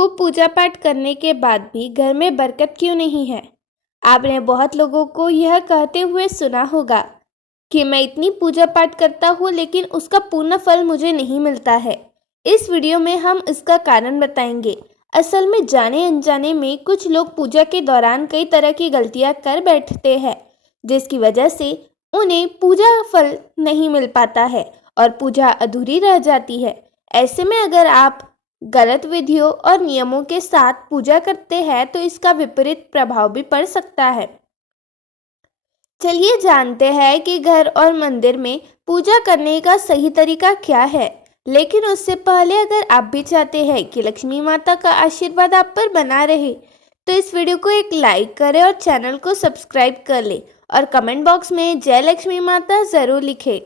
खूब पूजा पाठ करने के बाद भी घर में बरकत क्यों नहीं है। आपने बहुत लोगों को यह कहते हुए सुना होगा कि मैं इतनी पूजा पाठ करता हूँ लेकिन उसका पूर्ण फल मुझे नहीं मिलता है। इस वीडियो में हम इसका कारण बताएंगे। असल में जाने अनजाने में कुछ लोग पूजा के दौरान कई तरह की गलतियाँ कर बैठते हैं, जिसकी वजह से उन्हें पूजा फल नहीं मिल पाता है और पूजा अधूरी रह जाती है। ऐसे में अगर आप गलत विधियों और नियमों के साथ पूजा करते हैं तो इसका विपरीत प्रभाव भी पड़ सकता है। चलिए जानते हैं कि घर और मंदिर में पूजा करने का सही तरीका क्या है। लेकिन उससे पहले अगर आप भी चाहते हैं कि लक्ष्मी माता का आशीर्वाद आप पर बना रहे तो इस वीडियो को एक लाइक करें और चैनल को सब्सक्राइब कर ले और कमेंट बॉक्स में जय लक्ष्मी माता जरूर लिखें।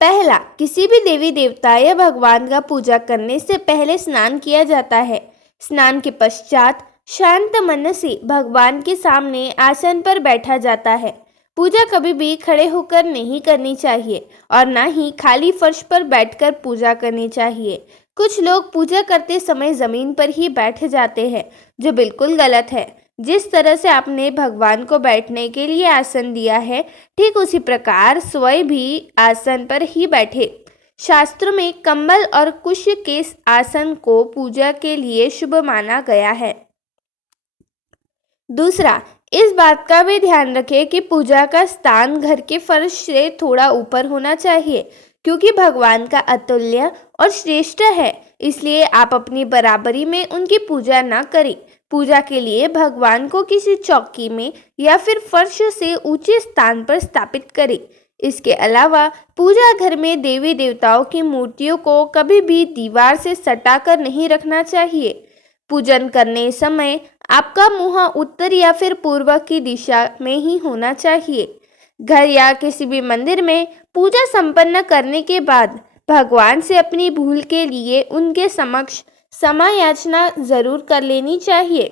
पहला, किसी भी देवी देवता या भगवान का पूजा करने से पहले स्नान किया जाता है। स्नान के पश्चात शांत मन से भगवान के सामने आसन पर बैठा जाता है। पूजा कभी भी खड़े होकर नहीं करनी चाहिए और ना ही खाली फर्श पर बैठकर पूजा करनी चाहिए। कुछ लोग पूजा करते समय जमीन पर ही बैठ जाते हैं, जो बिल्कुल गलत है। जिस तरह से आपने भगवान को बैठने के लिए आसन दिया है, ठीक उसी प्रकार स्वयं भी आसन पर ही बैठे। शास्त्रों में कंबल और कुश के आसन को पूजा के लिए शुभ माना गया है। दूसरा, इस बात का भी ध्यान रखें कि पूजा का स्थान घर के फर्श से थोड़ा ऊपर होना चाहिए, क्योंकि भगवान का अतुल्य और श्रेष्ठ है, इसलिए आप अपनी बराबरी में उनकी पूजा न करें। पूजा के लिए भगवान को किसी चौकी में या फिर फर्श से ऊंचे स्थान पर स्थापित करें। इसके अलावा पूजा घर में देवी देवताओं की मूर्तियों को कभी भी दीवार से सटाकर नहीं रखना चाहिए। पूजन करने समय आपका मुंह उत्तर या फिर पूर्व की दिशा में ही होना चाहिए। घर या किसी भी मंदिर में पूजा संपन्न करने के बाद भगवान से अपनी भूल के लिए उनके समक्ष क्षमा याचना जरूर कर लेनी चाहिए।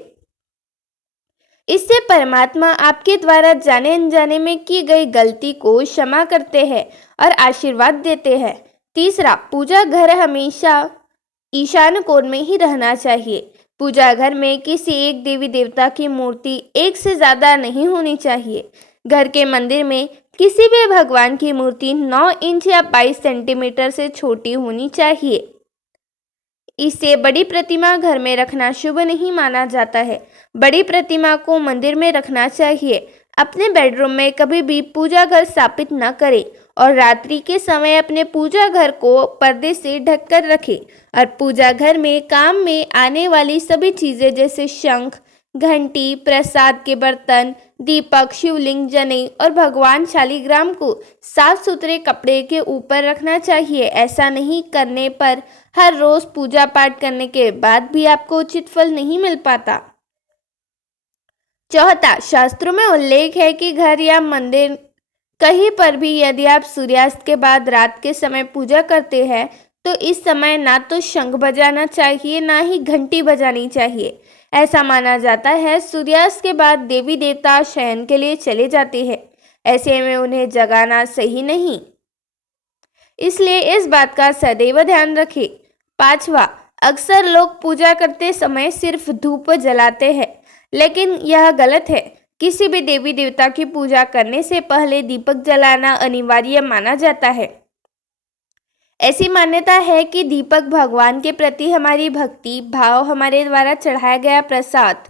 इससे परमात्मा आपके द्वारा जाने अनजाने में की गई गलती को क्षमा करते हैं और आशीर्वाद देते हैं। तीसरा, पूजा घर हमेशा ईशान कोण में ही रहना चाहिए। पूजा घर में किसी एक देवी देवता की मूर्ति एक से ज़्यादा नहीं होनी चाहिए। घर के मंदिर में किसी भी भगवान की मूर्ति 9 इंच या 22 सेंटीमीटर से छोटी होनी चाहिए। इसे बड़ी प्रतिमा घर में रखना शुभ नहीं माना जाता है। बड़ी प्रतिमा को मंदिर में रखना चाहिए। अपने बेडरूम में कभी भी पूजा घर स्थापित न करें और रात्रि के समय अपने पूजा घर को पर्दे से ढककर रखें। और पूजा घर में काम में आने वाली सभी चीज़ें जैसे शंख, घंटी, प्रसाद के बर्तन, दीपक, शिवलिंग, जनेऊ और भगवान शालिग्राम को साफ सुथरे कपड़े के ऊपर रखना चाहिए। ऐसा नहीं करने पर हर रोज पूजा पाठ करने के बाद भी आपको उचित फल नहीं मिल पाता। चौथा, शास्त्रों में उल्लेख है कि घर या मंदिर कहीं पर भी यदि आप सूर्यास्त के बाद रात के समय पूजा करते हैं तो इस समय ना तो शंख बजाना चाहिए ना ही घंटी बजानी चाहिए। ऐसा माना जाता है सूर्यास्त के बाद देवी देवता शयन के लिए चले जाते हैं, ऐसे में उन्हें जगाना सही नहीं, इसलिए इस बात का सदैव ध्यान रखें। पांचवा, अक्सर लोग पूजा करते समय सिर्फ धूप जलाते हैं, लेकिन यह गलत है। किसी भी देवी देवता की पूजा करने से पहले दीपक जलाना अनिवार्य माना जाता है। ऐसी मान्यता है कि दीपक भगवान के प्रति हमारी भक्ति भाव, हमारे द्वारा चढ़ाया गया प्रसाद,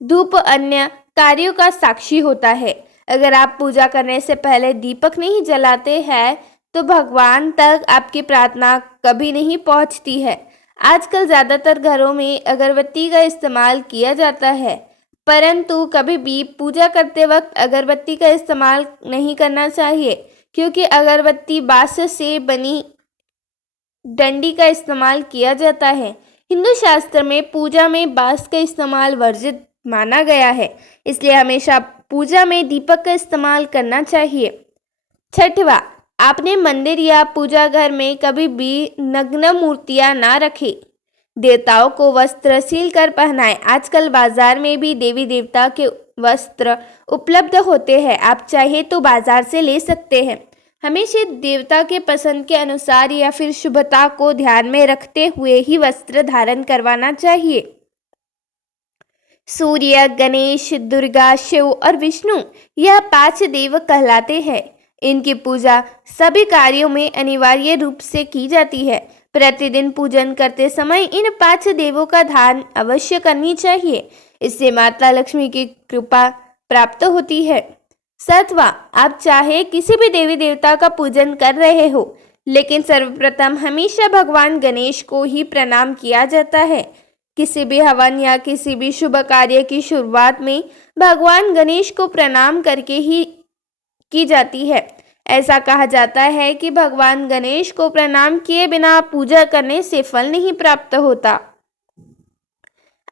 धूप अन्य कार्यों का साक्षी होता है। अगर आप पूजा करने से पहले दीपक नहीं जलाते हैं तो भगवान तक आपकी प्रार्थना कभी नहीं पहुंचती है। आजकल ज़्यादातर घरों में अगरबत्ती का इस्तेमाल किया जाता है, परंतु कभी भी पूजा करते वक्त अगरबत्ती का इस्तेमाल नहीं करना चाहिए, क्योंकि अगरबत्ती बाँस से बनी डंडी का इस्तेमाल किया जाता है। हिंदू शास्त्र में पूजा में बाँस का इस्तेमाल वर्जित माना गया है, इसलिए हमेशा पूजा में दीपक का इस्तेमाल करना चाहिए। छठवा, आपने मंदिर या पूजा घर में कभी भी नग्न मूर्तियां ना रखें। देवताओं को वस्त्र सील कर पहनाएं। आजकल बाजार में भी देवी देवता के वस्त्र उपलब्ध होते हैं, आप चाहे तो बाजार से ले सकते हैं। हमेशा देवता के पसंद के अनुसार या फिर शुभता को ध्यान में रखते हुए ही वस्त्र धारण करवाना चाहिए। सूर्य, गणेश, दुर्गा, शिव और विष्णु यह 5 देव कहलाते हैं। इनकी पूजा सभी कार्यों में अनिवार्य रूप से की जाती है। प्रतिदिन पूजन करते समय इन 5 देवों का ध्यान अवश्य करनी चाहिए। इससे माता लक्ष्मी की कृपा प्राप्त होती है। 7वां, आप चाहे किसी भी देवी देवता का पूजन कर रहे हो, लेकिन सर्वप्रथम हमेशा भगवान गणेश को ही प्रणाम किया जाता है। किसी भी हवन या किसी भी शुभ कार्य की शुरुआत में भगवान गणेश को प्रणाम करके ही की जाती है। ऐसा कहा जाता है कि भगवान गणेश को प्रणाम किए बिना पूजा करने से फल नहीं प्राप्त होता।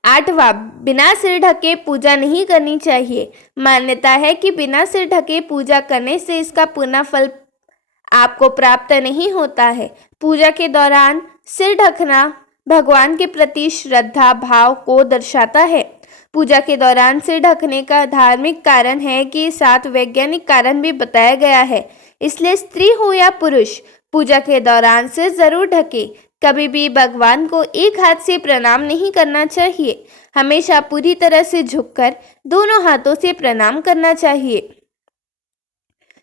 8वां, बिना सिर ढके पूजा नहीं करनी चाहिए। मान्यता है कि बिना सिर ढके पूजा करने से इसका पूर्ण फल आपको प्राप्त नहीं होता है। पूजा के दौरान सिर ढकना भगवान के प्रति श्रद्धा भाव को दर्शाता है। पूजा के दौरान सिर ढकने का धार्मिक कारण है कि साथ वैज्ञानिक कारण भी बताया गया है। इसलिए स्त्री हो या पुरुष पूजा के दौरान सिर जरूर ढके। कभी भी भगवान को एक हाथ से प्रणाम नहीं करना चाहिए। हमेशा पूरी तरह से झुककर दोनों हाथों से प्रणाम करना चाहिए।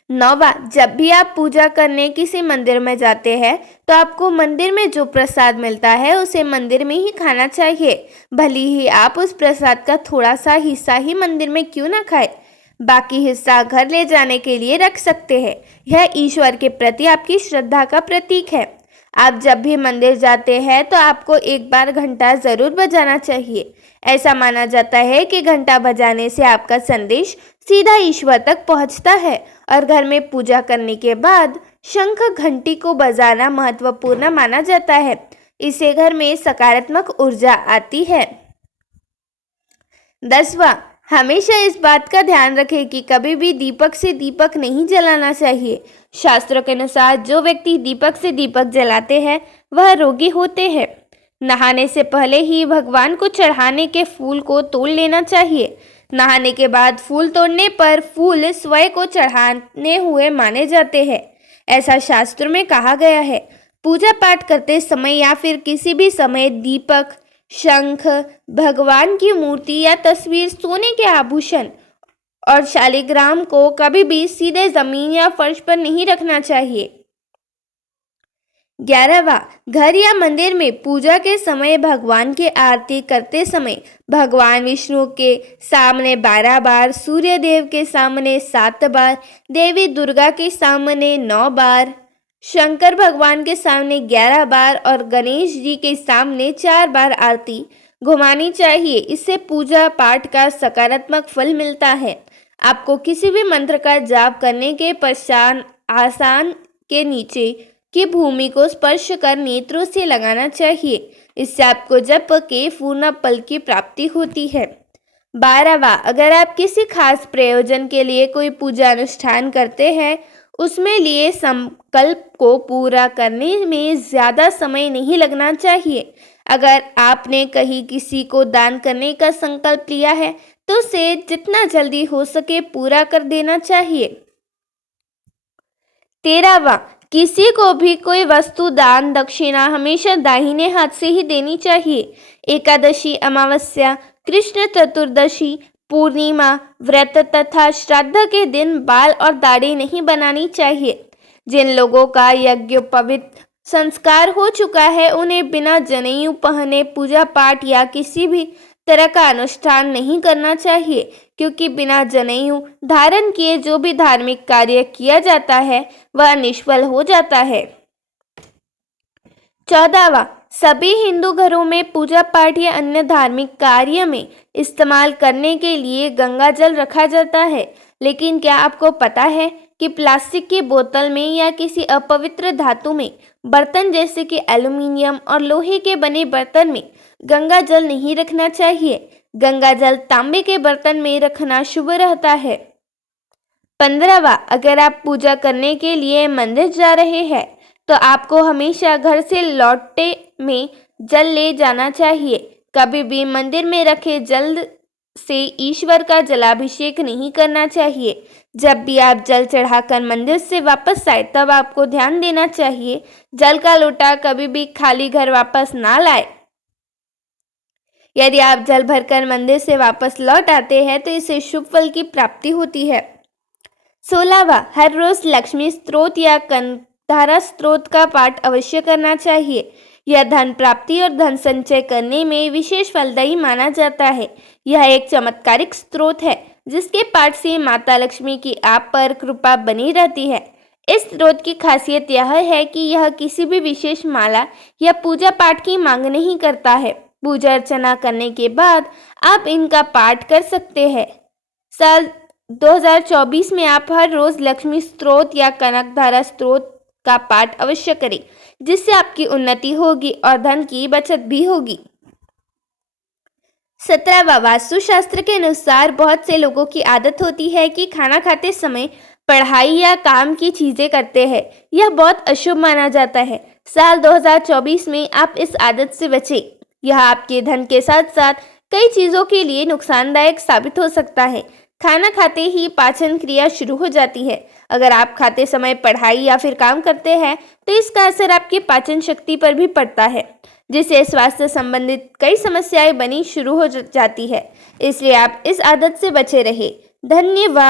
9वां, जब भी आप पूजा करने किसी मंदिर में जाते हैं तो आपको मंदिर में जो प्रसाद मिलता है उसे मंदिर में ही खाना चाहिए। भले ही आप उस प्रसाद का थोड़ा सा हिस्सा ही मंदिर में क्यों ना खाए, बाकी हिस्सा घर ले जाने के लिए रख सकते हैं। यह ईश्वर के प्रति आपकी श्रद्धा का प्रतीक है। आप जब भी मंदिर जाते हैं तो आपको एक बार घंटा जरूर बजाना चाहिए। ऐसा माना जाता है कि घंटा बजाने से आपका संदेश सीधा ईश्वर तक पहुंचता है और घर में पूजा करने के बाद शंख घंटी को बजाना महत्वपूर्ण माना जाता है। इससे घर में सकारात्मक ऊर्जा आती है। 10वां, हमेशा इस बात का ध्यान रखें कि कभी भी दीपक से दीपक नहीं जलाना चाहिए। शास्त्रों के अनुसार जो व्यक्ति दीपक से दीपक जलाते हैं वह रोगी होते हैं। नहाने से पहले ही भगवान को चढ़ाने के फूल को तोड़ लेना चाहिए। नहाने के बाद फूल तोड़ने पर फूल स्वयं को चढ़ाने हुए माने जाते हैं, ऐसा शास्त्रों में कहा गया है। पूजा पाठ करते समय या फिर किसी भी समय दीपक, शंख, भगवान की मूर्ति या तस्वीर, सोने के आभूषण और शालिग्राम को कभी भी सीधे जमीन या फर्श पर नहीं रखना चाहिए। 11वां, घर या मंदिर में पूजा के समय भगवान की आरती करते समय भगवान विष्णु के सामने 12 बार, सूर्य देव के सामने 7 बार, देवी दुर्गा के सामने 9 बार, शंकर भगवान के सामने 11 बार और गणेश जी के सामने 4 बार आरती घुमानी चाहिए। इससे पूजा पाठ का सकारात्मक फल मिलता है। आपको किसी भी मंत्र का जाप करने के पश्चात आसन के नीचे की भूमि को स्पर्श कर नेत्रों से लगाना चाहिए। इससे आपको जप के पूर्ण फल की प्राप्ति होती है। 12वां, अगर आप किसी खास प्रयोजन के लिए कोई पूजा अनुष्ठान करते हैं, उसमें लिए संकल्प को पूरा करने में ज़्यादा समय नहीं लगना चाहिए। अगर आपने कहीं किसी को दान करने का संकल्प लिया है तो उसे जितना जल्दी हो सके पूरा कर देना चाहिए। 13वां, किसी को भी कोई वस्तु दान दक्षिणा हमेशा दाहिने हाथ से ही देनी चाहिए। एकादशी, अमावस्या, कृष्ण चतुर्दशी, पूर्णिमा, व्रत तथा श्राद्ध के दिन बाल और दाढ़ी नहीं बनानी चाहिए। जिन लोगों का यज्ञोपवीत संस्कार हो चुका है उन्हें बिना जनेऊ पहने पूजा पाठ या किसी भी तरह का अनुष्ठान नहीं करना चाहिए, क्योंकि बिना जनेऊ धारण किए जो भी धार्मिक कार्य किया जाता है वह निष्फल हो जाता है। 14वां, सभी हिंदू घरों में पूजा पाठ या अन्य धार्मिक कार्य में इस्तेमाल करने के लिए गंगा जल रखा जाता है। लेकिन क्या आपको पता है कि प्लास्टिक की बोतल में या किसी अपवित्र धातु में बर्तन जैसे कि एल्युमिनियम और लोहे के बने बर्तन में गंगा जल नहीं रखना चाहिए। गंगा जल तांबे के बर्तन में रखना शुभ रहता है। 15वां, अगर आप पूजा करने के लिए मंदिर जा रहे हैं तो आपको हमेशा घर से लौटे में जल ले जाना चाहिए। कभी भी मंदिर में रखे जल से ईश्वर का जलाभिषेक नहीं करना चाहिए। जब भी आप जल चढ़ाकर मंदिर से वापस आए तब आपको ध्यान देना चाहिए जल का लोटा कभी भी खाली घर वापस ना लाए। यदि आप जल भरकर मंदिर से वापस लौट आते हैं तो इससे शुभ फल की प्राप्ति होती है। 16वां, हर रोज लक्ष्मी स्तोत्र या कनकधारा स्तोत्र का पाठ अवश्य करना चाहिए। यह धन प्राप्ति और धन संचय करने में विशेष फलदायी माना जाता है। यह एक चमत्कारिक स्तोत्र है जिसके पाठ से माता लक्ष्मी की आप पर कृपा बनी रहती है। इस स्तोत्र की खासियत यह है कि यह किसी भी विशेष माला या पूजा पाठ की मांग नहीं करता है। पूजा अर्चना करने के बाद आप इनका पाठ कर सकते हैं। साल 2024 में आप हर रोज लक्ष्मी स्तोत्र या कनकधारा स्तोत्र का पाठ अवश्य करें, जिससे आपकी उन्नति होगी और धन की बचत भी होगी। 17वां, वास्तुशास्त्र के अनुसार बहुत से लोगों की आदत होती है कि खाना खाते समय पढ़ाई या काम की चीजें करते हैं। यह बहुत अशुभ माना जाता है। साल 2024 में आप इस आदत से बचें। यह आपके धन के साथ साथ कई चीजों के लिए नुकसानदायक साबित हो सकता है। खाना खाते ही पाचन क्रिया शुरू हो जाती है। अगर आप खाते समय पढ़ाई या फिर काम करते हैं तो इसका असर आपकी पाचन शक्ति पर भी पड़ता है, जिससे स्वास्थ्य संबंधित कई समस्याएं बनी शुरू हो जाती है। इसलिए आप इस आदत से बचे रहे। धन्यवाद।